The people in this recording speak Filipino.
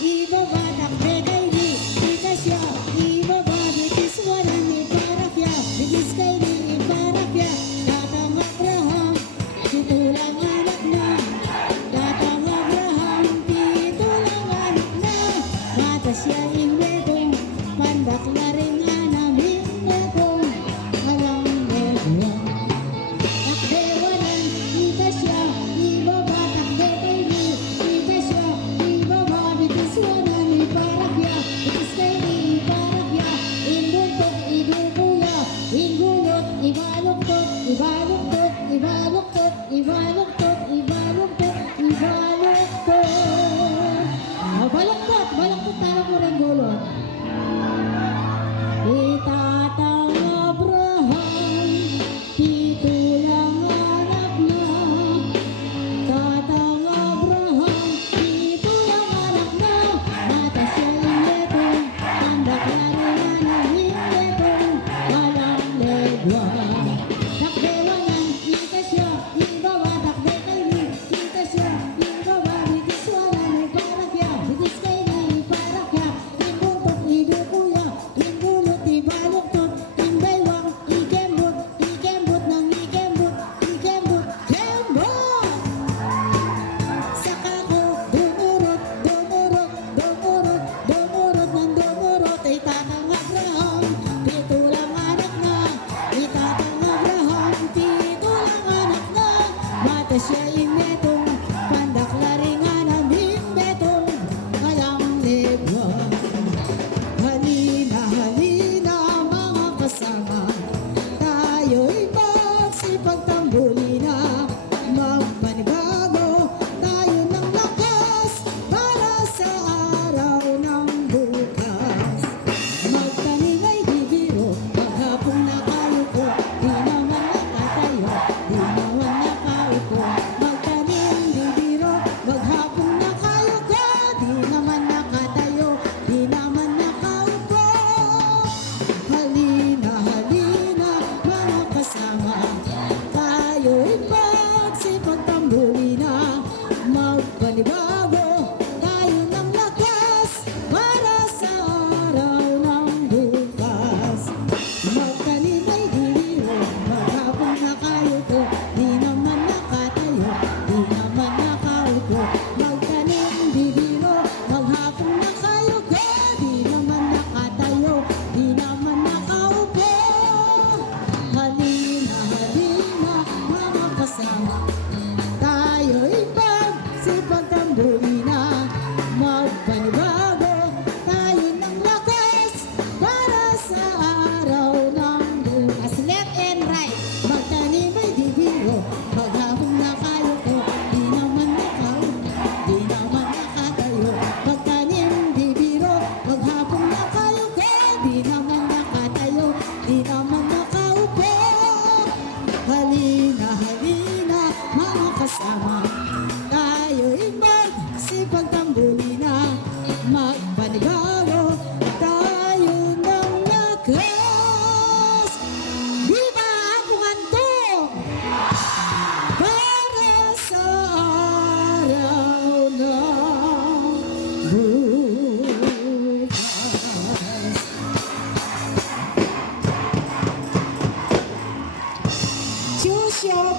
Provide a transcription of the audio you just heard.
ibabatak begaydi, itasya, ibabadi, kiswaran, iparakya, bigiskaydi, iparakya, datang Abraham, pitulang anak na, datang Abraham, pitulang anak na, mata siya inwetong, pandak na rin anamin netong, alam netong. Takdewanan, itasya, ibabatak begaydi, itasya, ibabadi, kiswaran, iparakya, bigiskaydi, iparakya, indultot, idukuya, ingulot, ibaluktot, ibaluktot, ibaluktot, ibaluktot, ibaluktot, ibaluktot. Baluktot, baluktot tayo mo rin gulot. Itatang Abraham, pitulang anak na, tatang Abraham, pitulang anak na, mata siya inetong, pandak na rin anahin walang legwa. Takdewanan, itasya, ibabatak begaydi, itasya, ibabadi, kiswaran, iparakya, bigiskaydi, iparakya, indultot, idukuya, ingulot, ibaluktot, imbaywang, ikembot, ikembot ng ikembot, ikembot, kembot! Saka ko dumurot, dumurot, dumurot, dumurot ng dumurot, itatang Abraham, pitulang anak na, itatang Abraham, pitulang anak na, mata siya inetong, pandak na rin anamin betong, alang legwa. Halina, halina mga kasama, tayo'y magsipagtambulina, magpanibago tayo ng lakas para sa araw ng bukas. Magtanim ay di biro, maghapong nakaupo, di naman nakatayo, di naman nakaupo. Magtanim di biro, maghapong nakaupo, di naman nakatayo, di naman nakaupo. Halina, halina mga kasama, tayo'y magsipagtambulina, magpanibago tayo ng lakas para sa araw ng bukas. Magtanim ay di biro, maghapong nakayuko, di naman nakatayo, di naman nakaupo. Magtanim di biro, maghapong nakayuko, di naman nakatayo, di naman nakaupo. Halina, halina mga kasama, tayo'y magsipagtambulina, magpanibago tayo ng lakas para sa araw ng bukas. Left and right. Magtanim ay di biro, maghapong nakayuko, di naman nakaupo, di naman nakatayo. Magtanim di biro, maghapong nakayuko, di naman nakatayo, di naman nakaupo. Halina, halina mga kasama, tayo'y magsipagtambulina, magpanibago tayo ng lakas. Viva Apo Kantong! Para sa araw ng bukas. Choose your